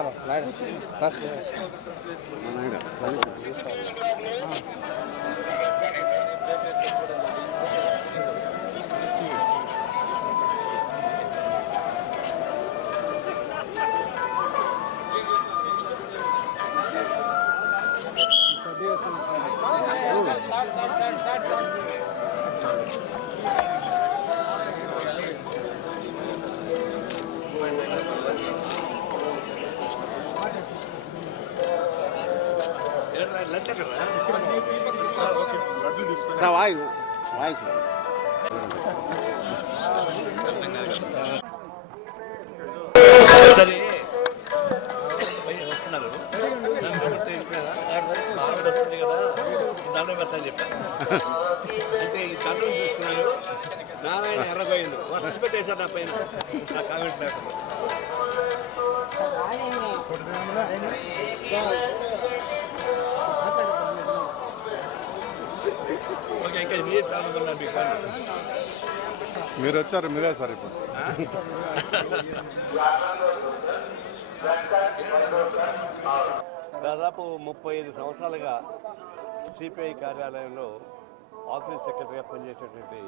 Sir voice voice సరే. వస్తున్నారు. ఆవిడ వస్తుంది కదా? దండం పెడతా అని చెప్పాను అంటే ఈ దండం చూసుకున్నాను నారాయణ ఎర్రగోయింది. వర్ష పెట్టేశారు నా పైన. నా కామెంట్ లేకుండా మీరు చాలా మంది ఉన్నారు మీకు? పని. మీరు వచ్చారు మీరే సార్ ఇప్పుడు. దాదాపు ముప్పై ఐదు సంవత్సరాలుగా సిపిఐ కార్యాలయంలో ఆఫీస్ సెక్రటరీగా పనిచేసేటువంటి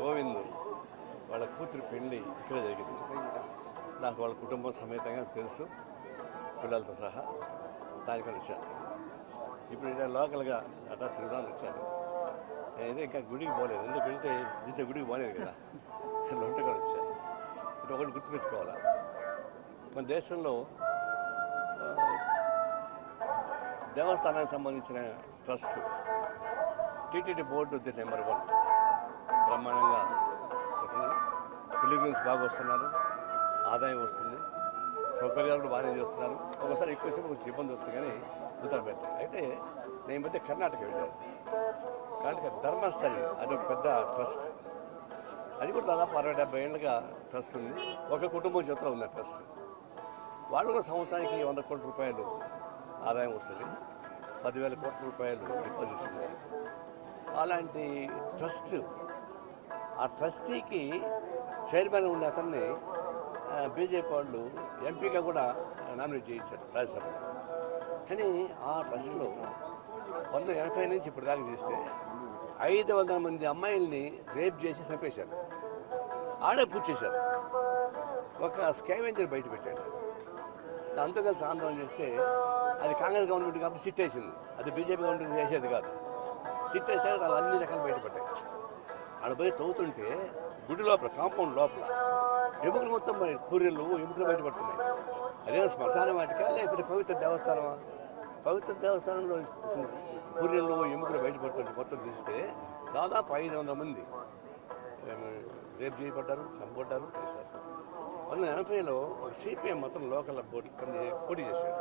గోవింద్ వాళ్ళ కూతురు పెళ్ళి ఇక్కడ జరిగింది. నాకు వాళ్ళ కుటుంబం సమేతంగా తెలుసు పిల్లలతో సహా దానికని వచ్చాను. ఇప్పుడు లోకల్గా అట్లా తిరుగుదామని వచ్చాను. ఏదో ఇంకా గుడికి పోలేదు. ఎందుకు వెళ్తే ఇంత గుడికి పోలేదు కదా. లొంట కూడా వచ్చాను ఇది ఒకటి గుర్తుపెట్టుకోవాలా? మన దేశంలో దేవస్థానానికి సంబంధించిన trust TTD board the number one. బ్రహ్మాండంగా పిలిగ్రిమ్స్ బాగా వస్తున్నారు. ఆదాయం వస్తుంది. సౌకర్యాలు కూడా బాగానే చేస్తున్నారు. ఒకసారి ఎక్కువ సేపు కొంచెం ఇబ్బంది వస్తుంది కానీ ఉత్తరం పెట్టారు అయితే నేను మధ్య కర్ణాటక వెళ్ళాను. కానీ ధర్మస్థలి. అది ఒక పెద్ద ట్రస్ట్. అది కూడా దాదాపు అరవై డెబ్బై ఏళ్ళుగా ట్రస్ట్ ఉంది. ఒక కుటుంబం చేతిలో ఉంది ఆ ట్రస్ట్. వాళ్ళు కూడా సంవత్సరానికి వంద కోట్ల రూపాయలు ఆదాయం వస్తుంది. పదివేల కోట్ల రూపాయలు డిపాజిట్స్ ఉన్నాయి అలాంటి ట్రస్ట్ ఆ ట్రస్టీకి చైర్మన్ ఉన్న అతన్ని బీజేపీ వాళ్ళు ఎంపీగా కూడా నామినేట్ చేయించారు రాజ్యసభ కానీ ఆ ట్రస్ట్లో వంద ఎనభై నుంచి ఇప్పుడు దాకా చేస్తే ఐదు వందల మంది అమ్మాయిల్ని రేప్ చేసి చంపేశారు. ఆడే పూర్తి చేశారు. ఒక స్కావెంజర్ బయట పెట్టాడు. దాంతో కలిసి ఆందోళన చేస్తే అది కాంగ్రెస్ గవర్నమెంట్ కాబట్టి సిట్ వేసింది. అది బీజేపీ గవర్నమెంట్ చేసేది కాదు. సిట్ వేస్తే వాళ్ళు అన్ని రకాలు బయటపడ్డాయి. ఆడ పోయి తవ్వుతుంటే గుడి లోపల కాంపౌండ్ లోపల ఎముకలు మొత్తం మరి పూరీలు ఎముకలు బయటపడుతున్నాయి. అదే శ్మశాన వాటికా లేకపోతే పవిత్ర దేవస్థానమా? పవిత్ర దేవస్థానంలో పూరీలు ఎముకలు బయటపడుతుంటే మొత్తం తీస్తే దాదాపు ఐదు వందల మంది రేపు చేయబడ్డారు చంపబడ్డారు చేశారు వంద ఎనభైలో ఒక సిపిఎం మొత్తం లోకల్ బోర్డు పని పోటీ చేశాడు.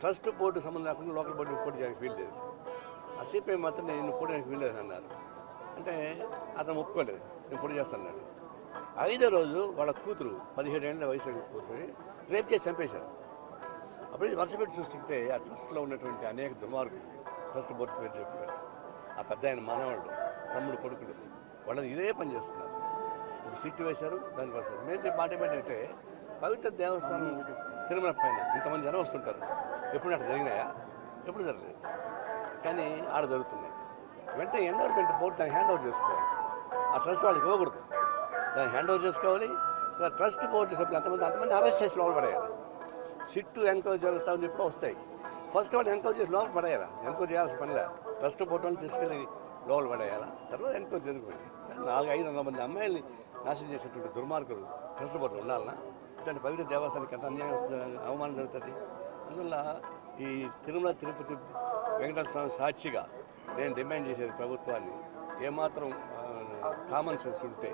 ట్రస్ట్ బోర్డు సంబంధం లేకుండా లోకల్ బోర్డు పోటీ చేయడానికి వీల్లేదు ఆ సిపిఎం మాత్రం నేను పోటీ చేయడానికి వీల్లేదు అన్నారు. అంటే అతను ఒప్పుకోలేదు. నేను పోటీ చేస్తాను ఐదో రోజు వాళ్ళ కూతురు పదిహేడు ఏళ్ళ వయసు కూతురు రేపు చేసి చంపేశారు. అప్పుడు ఇది చూస్తుంటే ఆ ట్రస్ట్లో ఉన్నటువంటి అనేక దుర్మార్గులు ట్రస్ట్ బోర్డు పేరు చెప్పారు. ఆ పెద్ద ఆయన మనవాళ్ళు తమ్ముడు కొడుకులు. వాళ్ళని ఇదే పని చేస్తున్నారు. ఒక సీట్లు వేశారు దానికి వస్తారు. మేము మాట ఏంటంటే పవిత్ర దేవస్థానం తిరుమల పైన ఇంతమంది జనం వస్తుంటారు. ఎప్పుడు అట్లా జరిగినాయా? ఎప్పుడు జరగలేదు. కానీ ఆడ జరుగుతున్నాయి. వెంటనే ఎండోర్మెంట్ బోర్డు దాన్ని హ్యాండ్ ఓవర్ చేసుకోవాలి. ఆ ట్రస్ట్ వాళ్ళకి ఇవ్వకూడదు. దాన్ని హ్యాండ్ ఓవర్ చేసుకోవాలి ట్రస్ట్ బోర్డు సభ్యులు అంతమంది అంతమంది అరెస్ట్ చేసి లోపల పడేయాలి సిట్టు ఎంక్వైరీ జరుగుతా ఉంది ఎప్పుడో వస్తాయి. ఫస్ట్ వాళ్ళు ఎంక్వైరీ చేసి లోపల పడేయాలా? ఎంక్వైరీ చేయాల్సిన పనిలే ట్రస్ట్ ఫోటోలు తీసుకెళ్ళి లోపల పడేయాలా? తర్వాత ఎంక్వైరీ జరుగుతుంది నాలుగు ఐదు వందల మంది అమ్మాయిల్ని నాశనం చేసేటువంటి దుర్మార్గులు ట్రస్ట్ ఫోటోలు ఉండాలన్నా ఇట్లాంటి పవిత్ర దేవస్థానానికి ఎంత అన్యాయం వస్తుంది అవమానం జరుగుతుంది. అందువల్ల ఈ తిరుమల తిరుపతి వెంకటేశ్వర స్వామి సాక్షిగా నేను డిమాండ్ చేసేది ప్రభుత్వాన్ని ఏమాత్రం కామన్ సెన్స్ ఉంటే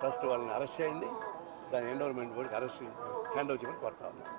ట్రస్ట్ వాళ్ళని అరెస్ట్ చేయండి. దాని ఎండోర్మెంట్ బోర్డుకి అరెస్ట్ హ్యాండ్ ఓవర్ చేయమని కోరుతా ఉన్నాను.